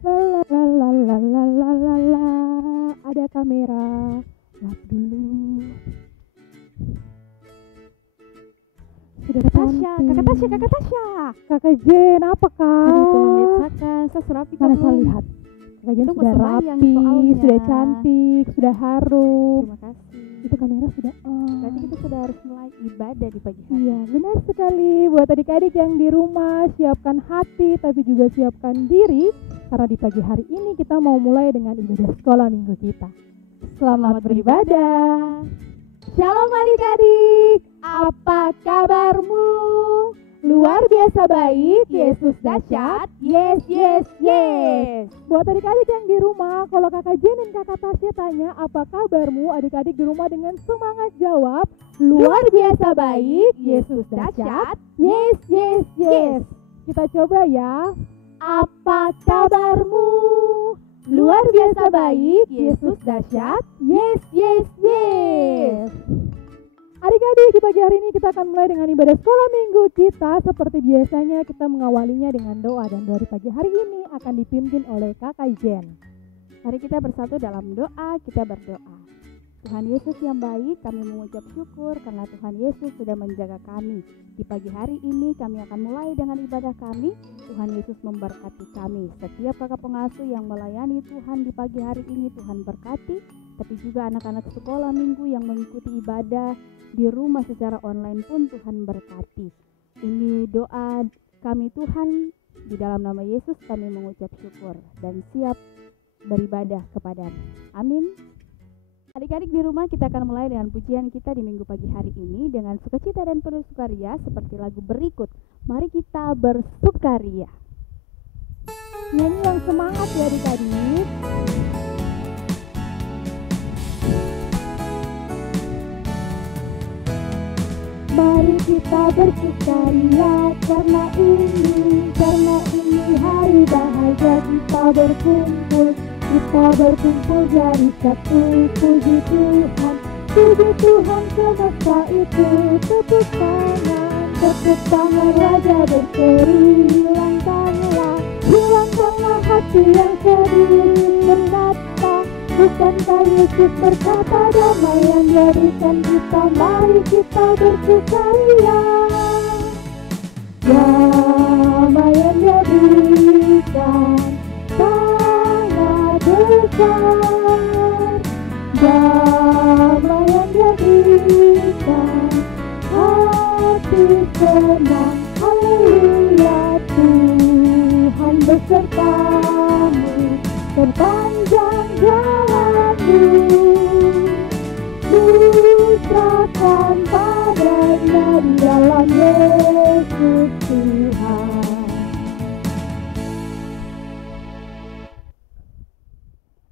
La la la la la la la la. Ada kamera. Lap dulu. Sudah Kakak Tasya, cantik. Kakak Tasya. Kakak Jen, apa Aduh, tolong kak? lihatkan, saya serapi Mana saya belum? lihat? Kakak Jen Tunggu sudah sembahyang rapi, soalnya. sudah cantik, sudah harum. Terima kasih. Itu kamera sudah on. Berarti kita sudah harus mulai ibadah di pagi hari. Iya, benar sekali. Buat adik-adik yang di rumah, siapkan hati tapi juga siapkan diri. Karena di pagi hari ini kita mau mulai dengan ibadah sekolah minggu kita. Selamat beribadah. Shalom adik-adik, apa kabarmu? Luar biasa baik, Yesus dahsyat, yes, yes, yes. Buat adik-adik yang di rumah, kalau kakak Jen dan kakak Tasya tanya apa kabarmu, adik-adik di rumah dengan semangat jawab, luar biasa baik, Yesus dahsyat, yes, yes, yes. Kita coba ya, apa kabarmu? Luar biasa baik, Yesus dahsyat, yes, yes, yes. Adik-adik, di pagi hari ini kita akan mulai dengan ibadah sekolah minggu kita. Seperti biasanya kita mengawalinya dengan doa, dan doa di pagi hari ini akan dipimpin oleh kakak Jen. Mari kita bersatu dalam doa, kita berdoa. Tuhan Yesus yang baik, kami mengucap syukur karena Tuhan Yesus sudah menjaga kami. Di pagi hari ini kami akan mulai dengan ibadah kami. Tuhan Yesus memberkati kami. Setiap kakak pengasuh yang melayani Tuhan di pagi hari ini, Tuhan berkati. Tapi juga anak-anak sekolah minggu yang mengikuti ibadah di rumah secara online pun Tuhan berkati. Ini doa kami Tuhan, di dalam nama Yesus kami mengucap syukur dan siap beribadah kepadamu. Amin. Adik-adik di rumah, kita akan mulai dengan pujian kita di minggu pagi hari ini dengan sukacita dan penuh sukaria seperti lagu berikut. Mari kita bersukaria. Nyanyi yang semangat ya adik-adik. Mari kita bersukaria karena ini hari bahagia. Kita berkumpul jadi satu. Puji Tuhan semesta itu. Tepuk tangan Raja berseri. Hilangkanlah hati yang sedih mendata. Bukankah Yesus berkata damai yang jadikan kita. Mari kita bersukaria. Damai yang jadikan sangat besar. Damai yang jadikan hati senang. Haleluya, Tuhan besertamu sepanjang jalanmu. Serahkan padanya di dalam Yesus Tuhan.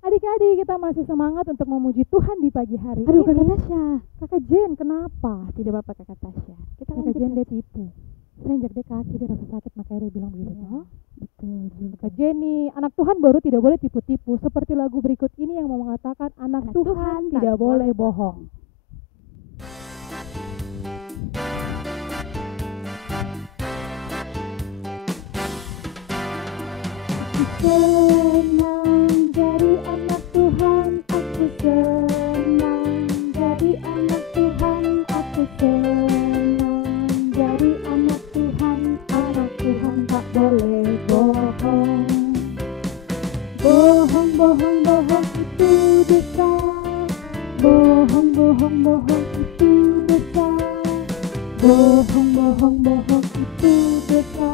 Adik-adik, kita masih semangat untuk memuji Tuhan di pagi hari Aduh, ini. Kakak Tasya. Kakak Jen, kenapa? Tidak apa-apa Kakak Tasya. Kita Kakak lanjut. Jen dia tipu. Sering dia kaki, dia rasa sakit, makanya dia bilang begitu. Ya, betul. Kakak Jenny, anak Tuhan baru tidak boleh tipu-tipu. Seperti lagu berikut ini yang mau mengatakan anak Tuhan tidak boleh bohong. Senang jadi anak Tuhan, aku senang jadi anak Tuhan, aku senang jadi anak Tuhan tak boleh bohong. Bohong itu dosa. Bohong itu dosa. Bohong itu dosa.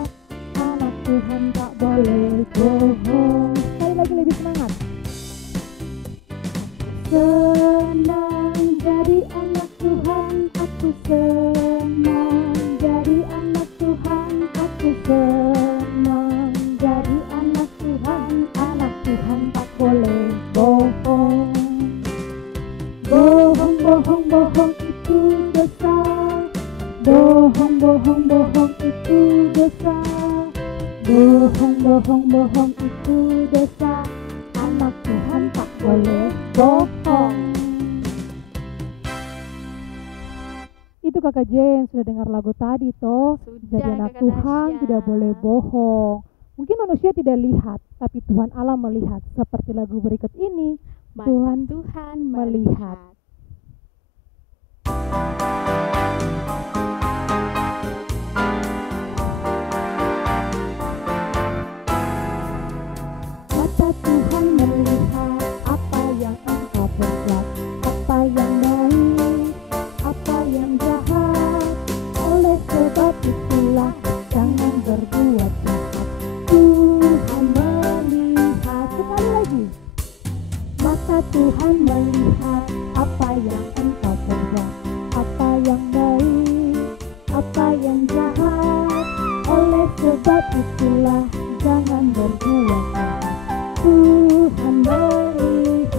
Anak Tuhan tak boleh bohong. Sekali lagi lebih semangat. Senang jadi anak Tuhan, aku senang jadi anak Tuhan, aku senang jadi anak Tuhan tak boleh bohong. Bohong itu dosa. Bohong itu dosa. Bohong itu dosa. Anak Tuhan tak boleh bohong. Itu kakak Jen sudah dengar lagu tadi toh. Sudah, Jadi anak Kakak Tuhan Tasya. tidak boleh bohong. Mungkin manusia tidak lihat, tapi Tuhan Allah melihat. Seperti lagu berikut ini, Mata Tuhan melihat. Mata Tuhan melihat apa yang engkau perbuat, apa yang baik, apa yang jahat. Oleh sebab itulah jangan berbuat jahat. Tuhan melihat. Sekali lagi. Mata Tuhan melihat apa yang engkau perbuat, apa yang baik, apa yang jahat. Oleh sebab itulah jangan berbuat jahat. Tuhan melihat.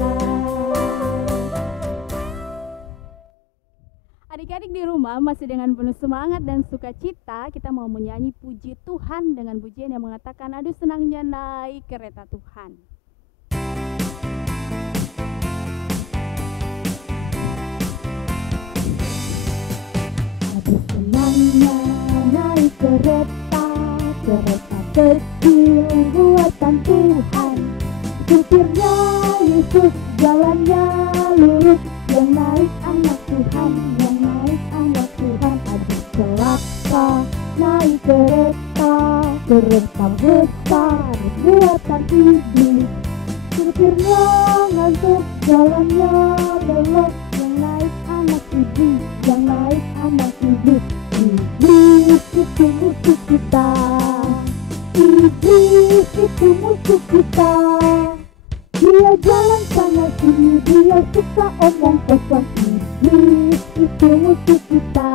Adik-adik di rumah masih dengan penuh semangat dan sukacita kita mau menyanyi puji Tuhan dengan pujian yang mengatakan aduh senangnya naik kereta Tuhan. Aduh senangnya naik kereta, kereta kecil buatan Tuhan. Supirnya Yesus, jalannya lurus. Yang naik anak Tuhan, yang naik anak Tuhan. Aduh celaka naik kereta, kereta besar buatan iblis. Supirnya ngantuk, jalannya belok. Yang naik anak iblis, yang naik anak iblis. Iblis itu musuh kita, iblis itu musuh kita. Dia jalan sana sini, dia suka omong kosong. Iblis itu musuh kita.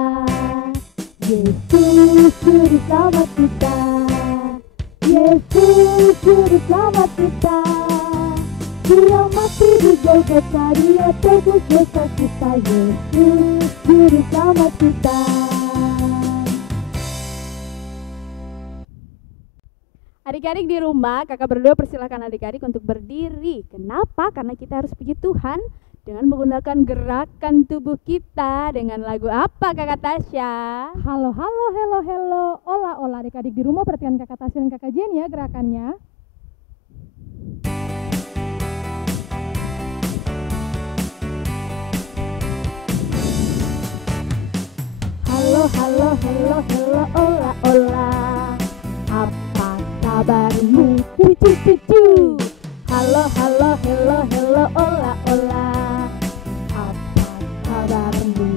Yesus juru selamat kita, Yesus juru selamat kita. Dia mati di Golgota, dia tebus dosa kita. Yesus juru selamat kita. Adik-adik di rumah, kakak berdua persilakan adik-adik untuk berdiri. Kenapa? Karena kita harus puji Tuhan dengan menggunakan gerakan tubuh kita. Dengan lagu apa kakak Tasya? Halo, halo, hello, hello. Ola, ola. Adik-adik di rumah perhatikan kakak Tasya dan kakak Jen ya gerakannya. Halo, halo, hello, hello, ola, ola. Apa kabarmu? Cucu, cucu. Halo, halo, hello, hello, ola, ola. Apa kabarmu?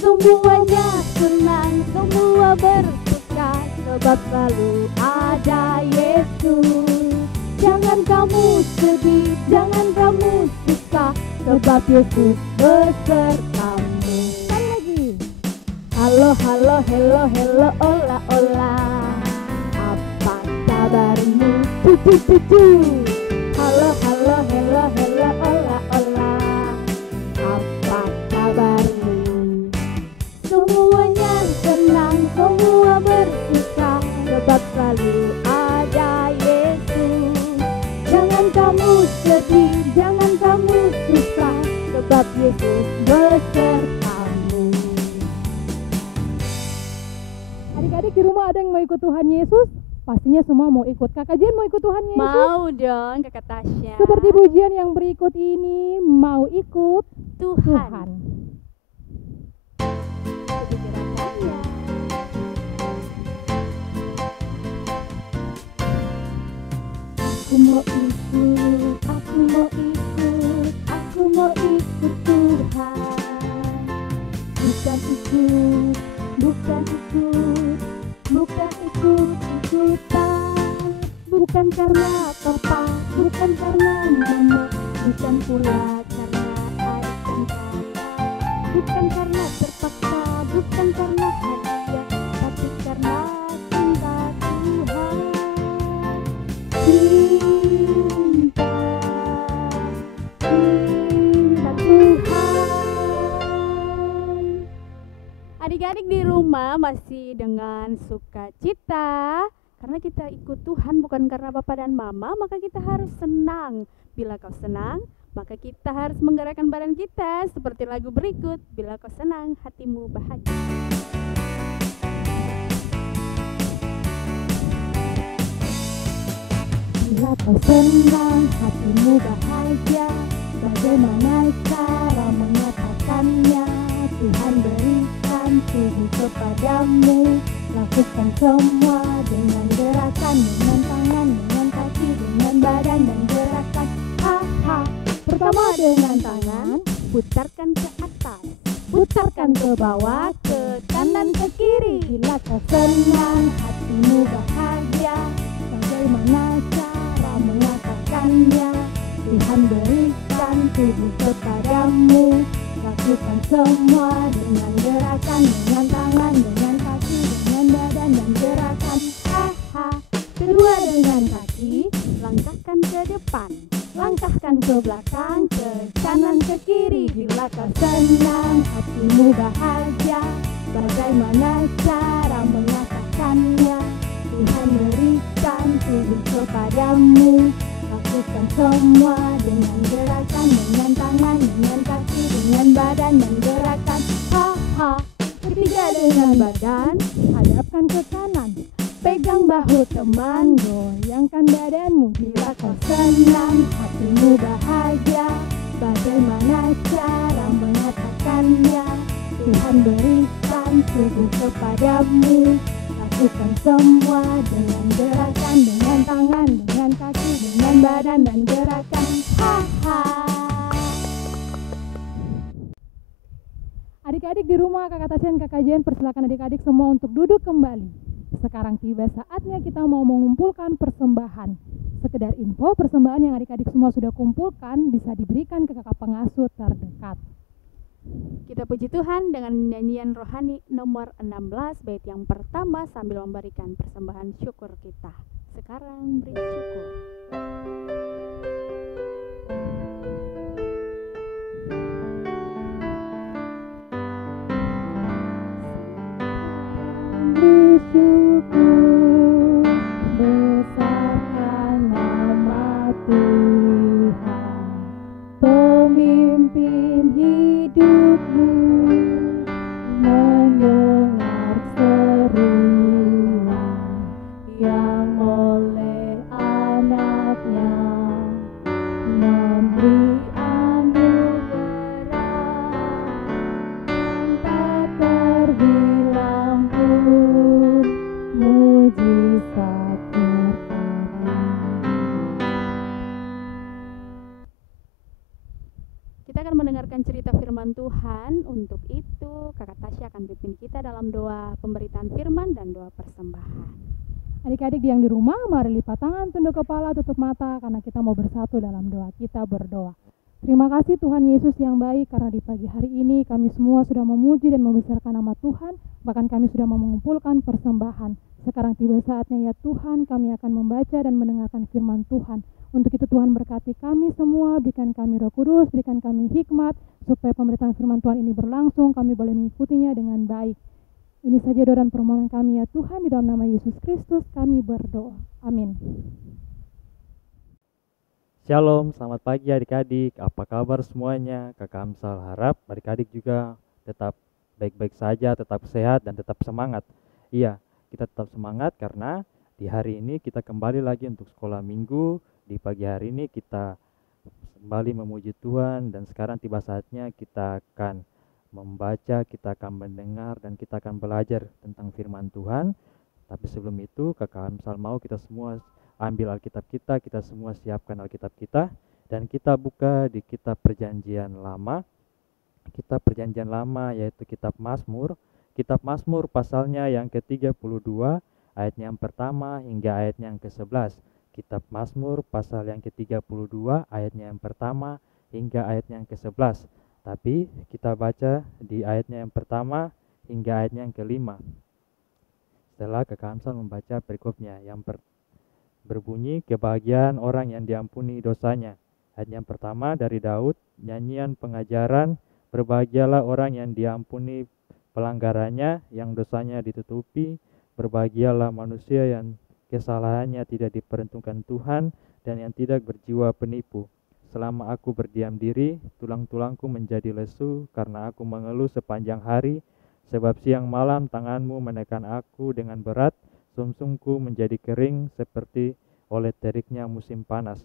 Semuanya senang, semua bersuka, sebab selalu ada Yesus. Jangan kamu sedih, jangan kamu susah, sebab Yesus besertamu. Sekali lagi. Halo, halo, hello, hello, ola, ola. Apa kabarmu? Cucu, cucu. Halo, halo, hello, hello, ola, ola. Apa kabarmu? Semuanya senang, semua bersuka, sebab selalu ada Yesus. Jangan kamu sedih, jangan kamu susah, sebab Yesus besertamu. Adik-adik di rumah ada yang mau ikut Tuhan Yesus? Pastinya semua mau ikut. Kakak Jen mau ikut Tuhan Yesus? Mau dong kakak Tasya. Seperti pujian yang berikut ini, mau ikut Tuhan. Tuhan. Itu gerakannya. Aku mau ikut, aku mau ikut, aku mau ikut Tuhan. Bukan ikut, bukan ikut, bukan ikut-ikutan. Bukan karena papa, bukan karena mama, bukan pula karena adik dan kakak. Bukan karena terpaksa, bukan karena hadiah, tapi karena cinta Tuhan. Cinta, cinta Tuhan. Adik-adik di rumah masih dengan sukacita karena kita ikut Tuhan bukan karena papa dan mama, maka kita harus senang. Bila kau senang, maka kita harus menggerakkan badan kita seperti lagu berikut. Bila kau senang, hatimu bahagia. Bila kau senang, hatimu bahagia, bagaimana cara mengatakannya? Tuhan berikan tubuh kepadamu, lakukan semua dengan gerakan, dengan tangan, dengan kaki, dengan badan dan gerakan. Ha. Pertama dengan tangan, Putarkan ke atas, putarkan ke bawah, ke kanan, ke kiri. Bila kau senang, hatimu bahagia, bagaimana cara mengatakannya? Tuhan berikan tubuh kepadamu, lakukan semua dengan gerakan, dengan tangan, dengan kaki, dengan badan dan gerakan. Ha. Kedua dengan kaki, langkahkan ke depan, langkahkan ke belakang, ke kanan, ke kiri. Bila kau senang, hatimu bahagia, bagaimana cara mengatakannya? Tuhan berikan tubuh kepadamu, lakukan semua dengan gerakan, dengan tangan, dengan kaki, dengan badan dan gerakan. Ha. Ketiga dengan badan, hadapkan ke kanan, pegang bahu teman, goyangkan badanmu. Bila kau senang, hatimu bahagia, bagaimana cara mengatakannya? Tuhan berikan tubuh kepadamu, lakukan semua dengan gerakan, dengan tangan, dengan kaki, dengan badan dan gerakan. Ha. Adik-adik di rumah, Kakak Tasya dan Kakak Jen, persilakan adik-adik semua untuk duduk kembali. Sekarang tiba saatnya kita mau mengumpulkan persembahan. Sekedar info, persembahan yang adik-adik semua sudah kumpulkan bisa diberikan ke kakak pengasuh terdekat. Kita puji Tuhan dengan nyanyian rohani nomor 16 bait yang pertama sambil memberikan persembahan syukur kita. Sekarang beri syukur. Bersyukur, besarkan nama Tuhan, pemimpin hidupmu, mendengar seruan yang oleh anaknya memberi anugerah tak terbilang pun, mujizat berkarya. Kita akan mendengarkan cerita firman Tuhan. Untuk itu, Kakak Tasya akan pimpin kita dalam doa pemberitaan firman dan doa persembahan. Adik-adik yang di rumah, mari lipat tangan, tunduk kepala, tutup mata, karena kita mau bersatu dalam doa. Kita berdoa. Terima kasih Tuhan Yesus yang baik, karena di pagi hari ini kami semua sudah memuji dan membesarkan nama Tuhan, bahkan kami sudah mau mengumpulkan persembahan. Sekarang tiba saatnya ya Tuhan, kami akan membaca dan mendengarkan firman Tuhan. Untuk itu Tuhan berkati kami semua, berikan kami Roh Kudus, berikan kami hikmat, supaya pemberitaan firman Tuhan ini berlangsung, kami boleh mengikutinya dengan baik. Ini saja doa dan permohonan kami ya Tuhan, di dalam nama Yesus Kristus kami berdoa. Amin. Shalom, selamat pagi adik-adik. Apa kabar semuanya? Kakak Amsal harap adik-adik juga tetap baik-baik saja, tetap sehat dan tetap semangat. Iya, kita tetap semangat karena di hari ini kita kembali lagi untuk sekolah minggu. Di pagi hari ini kita kembali memuji Tuhan dan sekarang tiba saatnya kita akan membaca, kita akan mendengar dan kita akan belajar tentang firman Tuhan. Tapi sebelum itu kakak Amsal mau kita semua ambil Alkitab kita semua siapkan Alkitab kita dan kita buka di kitab perjanjian lama. Kitab perjanjian lama yaitu kitab Mazmur. Kitab Mazmur pasalnya yang ke-32 ayatnya yang pertama hingga ayatnya yang ke-11. Kitab Mazmur pasal yang ke-32 ayatnya yang pertama hingga ayatnya yang ke-11. Tapi kita baca di ayatnya yang pertama hingga ayatnya yang ke-5. Setelah kakak Amsal membaca perikopnya yang berbunyi, kebahagiaan orang yang diampuni dosanya. Ayat yang pertama dari Daud, nyanyian pengajaran, berbahagialah orang yang diampuni pelanggarannya, yang dosanya ditutupi. Berbahagialah manusia yang kesalahannya tidak diperhitungkan Tuhan dan yang tidak berjiwa penipu. Selama aku berdiam diri, tulang-tulangku menjadi lesu karena aku mengeluh sepanjang hari, sebab siang malam tanganmu menekan aku dengan berat, sumsumku menjadi kering seperti oleh teriknya musim panas.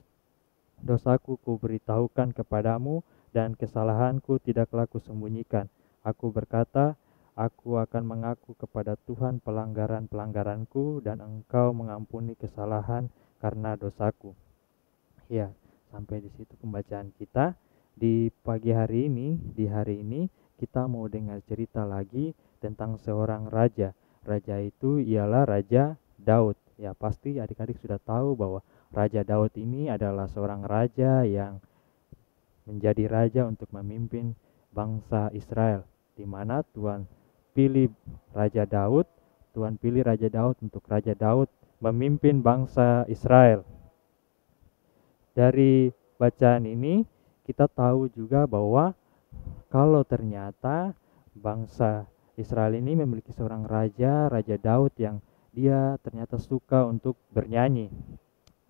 Dosaku kuberitahukan kepadamu, dan kesalahanku tidaklah kusembunyikan. Aku berkata, aku akan mengaku kepada Tuhan pelanggaran-pelanggaranku, dan Engkau mengampuni kesalahan karena dosaku. Ya, sampai di situ pembacaan kita. Di pagi hari ini, kita mau dengar cerita lagi tentang seorang raja. Raja itu ialah Raja Daud. Ya, pasti adik-adik sudah tahu bahwa Raja Daud ini adalah seorang raja yang menjadi raja untuk memimpin bangsa Israel, di mana pilih Raja Daud, Tuhan pilih Raja Daud untuk Raja Daud memimpin bangsa Israel. Dari bacaan ini kita tahu juga bahwa kalau ternyata bangsa Israel ini memiliki seorang raja, Raja Daud, yang dia ternyata suka untuk bernyanyi.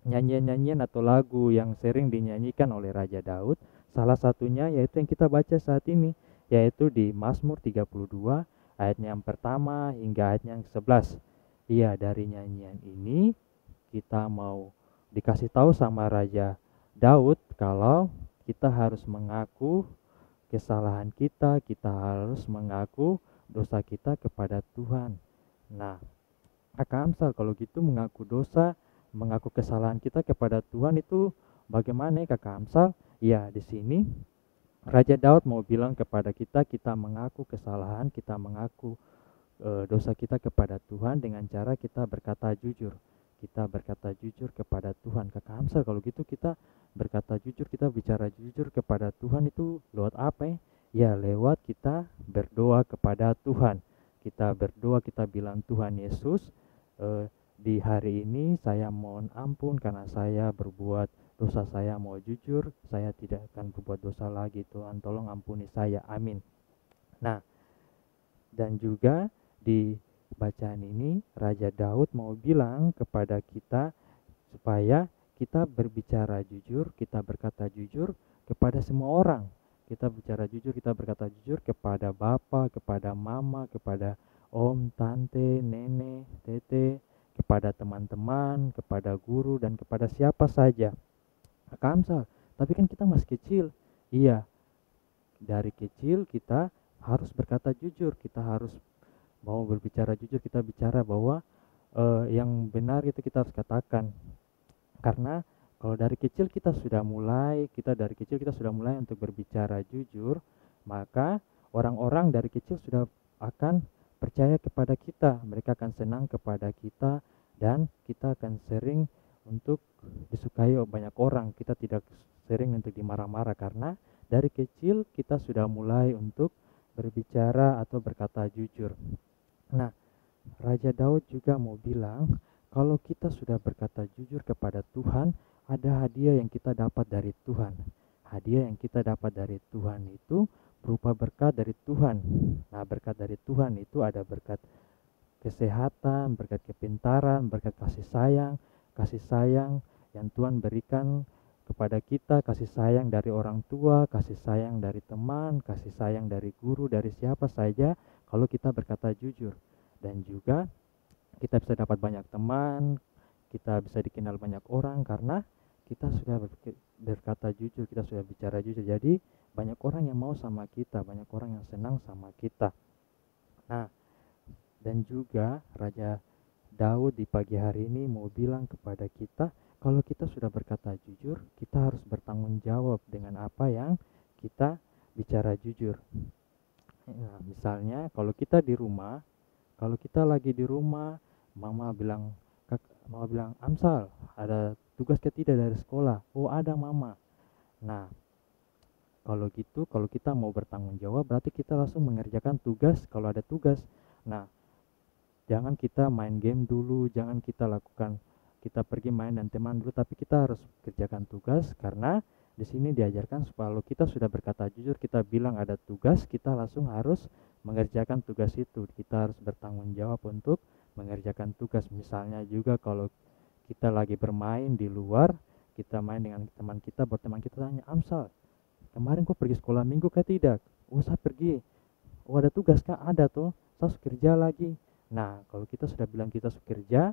Nyanyian-nyanyian atau lagu yang sering dinyanyikan oleh Raja Daud, salah satunya yaitu yang kita baca saat ini, yaitu di Mazmur 32 ayatnya yang pertama hingga ayatnya yang 11. Iya, dari nyanyian ini kita mau dikasih tahu sama Raja Daud kalau kita harus mengaku kesalahan kita harus mengaku dosa kita kepada Tuhan. Nah, Kakak Amsal, kalau gitu mengaku dosa, mengaku kesalahan kita kepada Tuhan itu bagaimana ya Kakak Amsal? Ya, di sini Raja Daud mau bilang kepada kita, kita mengaku kesalahan, kita mengaku dosa kita kepada Tuhan dengan cara kita berkata jujur. Kita berkata jujur kepada Tuhan. Kakak Amsal, kalau gitu kita berkata jujur, kita bicara jujur kepada Tuhan itu lewat apa ya? Ya, lewat kita berdoa kepada Tuhan. Kita berdoa, kita bilang, Tuhan Yesus, di hari ini saya mohon ampun karena saya berbuat dosa, saya mau jujur, saya tidak akan berbuat dosa lagi. Tuhan tolong ampuni saya, amin. Nah, dan juga di bacaan ini Raja Daud mau bilang kepada kita supaya kita berbicara jujur, kita berkata jujur kepada semua orang. Kita bicara jujur, kita berkata jujur kepada bapak, kepada mama, kepada om, tante, nenek, tete, kepada teman-teman, kepada guru, dan kepada siapa saja. Kamsal, tapi kan kita masih kecil. Iya, dari kecil kita harus berkata jujur, kita harus mau berbicara jujur, kita bicara bahwa yang benar itu kita harus katakan. Karena kalau dari kecil kita sudah mulai untuk berbicara jujur, maka orang-orang dari kecil sudah akan percaya kepada kita, mereka akan senang kepada kita, dan kita akan sering untuk disukai banyak orang. Kita tidak sering untuk dimarah-marah karena dari kecil kita sudah mulai untuk berbicara atau berkata jujur. Nah, Raja Daud juga mau bilang kalau kita sudah berkata jujur kepada Tuhan, ada hadiah yang kita dapat dari Tuhan. Hadiah yang kita dapat dari Tuhan itu berupa berkat dari Tuhan. Nah, berkat dari Tuhan itu ada berkat kesehatan, berkat kepintaran, berkat kasih sayang yang Tuhan berikan kepada kita, kasih sayang dari orang tua, kasih sayang dari teman, kasih sayang dari guru, dari siapa saja kalau kita berkata jujur. Dan juga kita bisa dapat banyak teman, kita bisa dikenal banyak orang karena kita sudah berkata jujur, kita sudah bicara jujur. Jadi banyak orang yang mau sama kita, banyak orang yang senang sama kita. Nah, dan juga Raja Daud di pagi hari ini mau bilang kepada kita, kalau kita sudah berkata jujur, kita harus bertanggung jawab dengan apa yang kita bicara jujur. Nah, misalnya kalau kita lagi di rumah, mama bilang, Amsal, ada tugas ketiga dari sekolah. Oh, ada mama. Nah, kalau gitu, kalau kita mau bertanggung jawab, berarti kita langsung mengerjakan tugas kalau ada tugas. Nah, jangan kita main game dulu, jangan kita pergi main dan teman dulu, tapi kita harus kerjakan tugas. Karena di sini diajarkan supaya kalau kita sudah berkata jujur, kita bilang ada tugas, kita langsung harus mengerjakan tugas itu. Kita harus bertanggung jawab untuk mengerjakan tugas. Misalnya juga kalau kita lagi bermain di luar, kita main dengan teman kita, buat teman kita tanya, Amsal, kemarin kok pergi sekolah minggu kah? Tidak. Oh, saya pergi. Oh, ada tugas kah? Ada tuh, saya harus kerja lagi. Nah, kalau kita sudah bilang kita harus kerja,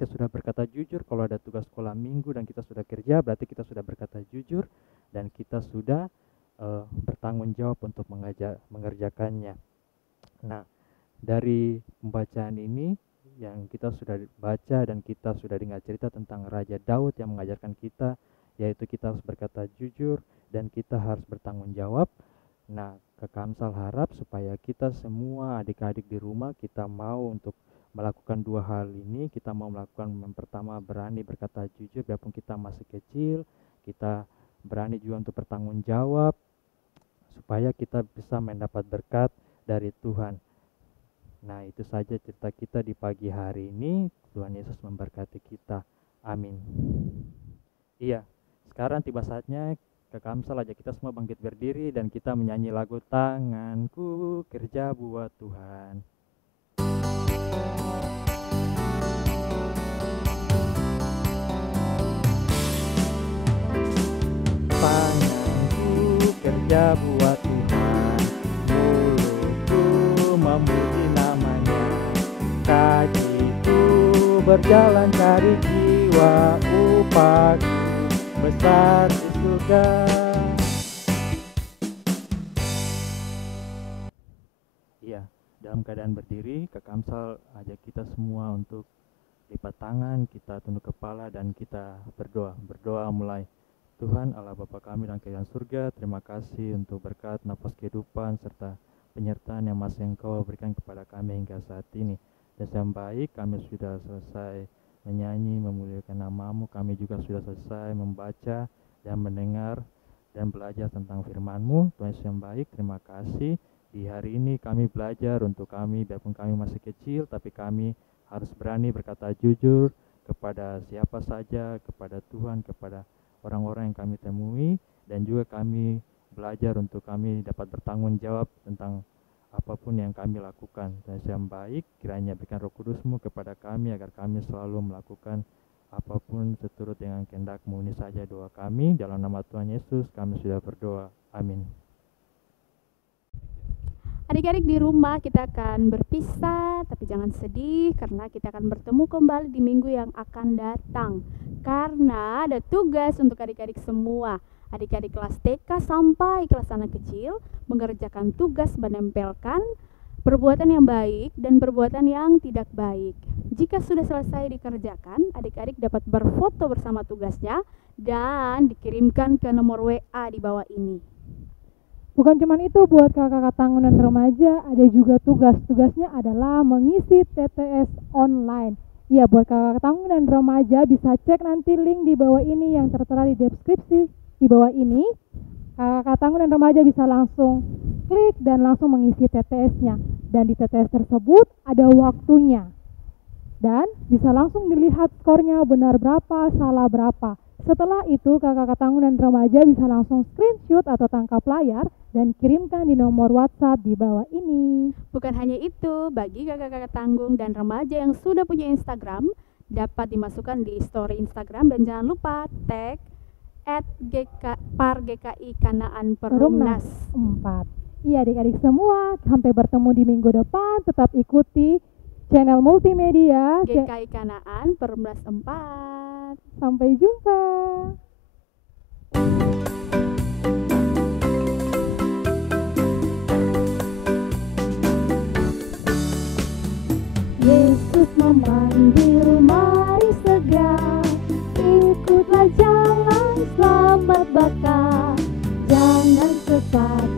kita sudah berkata jujur. Kalau ada tugas sekolah minggu dan kita sudah kerja, berarti kita sudah berkata jujur dan kita sudah bertanggung jawab untuk mengerjakannya. Nah, dari pembacaan ini yang kita sudah baca dan kita sudah dengar cerita tentang Raja Daud yang mengajarkan kita, yaitu kita harus berkata jujur dan kita harus bertanggung jawab. Nah, Kamsal harap supaya kita semua adik-adik di rumah kita mau untuk melakukan dua hal ini. Kita mau melakukan yang pertama, berani berkata jujur biarpun kita masih kecil. Kita berani juga untuk bertanggung jawab supaya kita bisa mendapat berkat dari Tuhan. Nah, itu saja cerita kita di pagi hari ini. Tuhan Yesus memberkati kita. Amin. Iya, sekarang tiba saatnya Kamsal aja kita semua bangkit berdiri dan kita menyanyi lagu Tanganku Kerja Buat Tuhan. Tanganku kerja buat Tuhan, mulutku memuji namanya, kakiku berjalan cari jiwa, upahku besar di surga. Iya, dalam keadaan berdiri, Kamsal ajak kita semua untuk lipat tangan, kita tunduk kepala dan kita berdoa. Berdoa mulai. Tuhan Allah Bapa kami dalam kerajaan surga, terima kasih untuk berkat nafas kehidupan serta penyertaan yang masih Engkau berikan kepada kami hingga saat ini. Dan yang baik, kami sudah selesai menyanyi, memuliakan nama-Mu. Kami juga sudah selesai membaca dan mendengar dan belajar tentang firman-Mu. Tuhan yang baik, terima kasih. Di hari ini kami belajar untuk kami, biarpun kami masih kecil, tapi kami harus berani berkata jujur kepada siapa saja, kepada Tuhan, kepada orang-orang yang kami temui, dan juga kami belajar untuk kami dapat bertanggung jawab tentang apapun yang kami lakukan. Dan yang baik, kiranya berikan Roh Kudus-Mu kepada kami agar kami selalu melakukan apapun seturut dengan kehendak-Mu. Ini saja doa kami, dalam nama Tuhan Yesus kami sudah berdoa. Amin. Adik-adik di rumah kita akan berpisah, tapi jangan sedih karena kita akan bertemu kembali di minggu yang akan datang. Karena ada tugas untuk adik-adik semua. Adik-adik kelas TK sampai kelas anak kecil mengerjakan tugas menempelkan perbuatan yang baik dan perbuatan yang tidak baik. Jika sudah selesai dikerjakan, adik-adik dapat berfoto bersama tugasnya dan dikirimkan ke nomor WA di bawah ini. Bukan cuma itu, buat kakak-kakak tanggung dan remaja, ada juga tugas-tugasnya adalah mengisi TTS online. Iya, buat kakak-kakak tanggung dan remaja bisa cek nanti link di bawah ini yang tertera di deskripsi di bawah ini. Kakak-kakak tanggung dan remaja bisa langsung klik dan langsung mengisi TTS-nya. Dan di TTS tersebut ada waktunya. Dan bisa langsung dilihat skornya benar berapa, salah berapa. Setelah itu kakak-kakak tanggung dan remaja bisa langsung screenshot atau tangkap layar dan kirimkan di nomor WhatsApp di bawah ini. Bukan hanya itu, bagi kakak-kakak tanggung dan remaja yang sudah punya Instagram, dapat dimasukkan di story Instagram dan jangan lupa tag @pargki Kanaan Perumnas 4. Iya adik-adik semua, sampai bertemu di minggu depan, tetap ikuti channel multimedia GKI Kanaan Perumnas 4. Sampai jumpa. Yesus memanggil, mari segera ikutlah jalan selamat bakal, jangan sesat